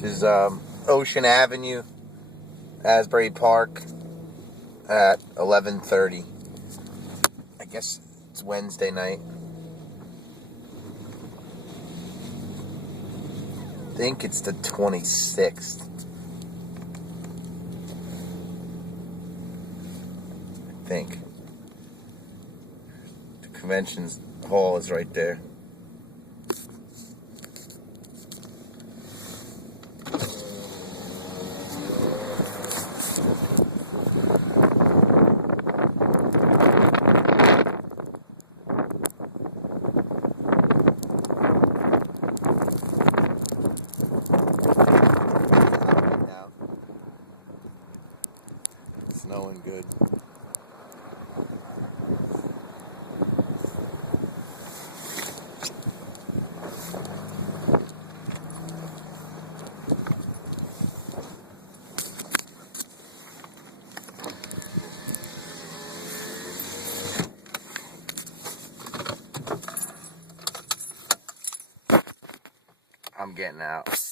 This is Ocean Avenue, Asbury Park at 11:30. I guess it's Wednesday night. I think it's the 26th. I think. The convention hall is right there. Snowing good. I'm getting out.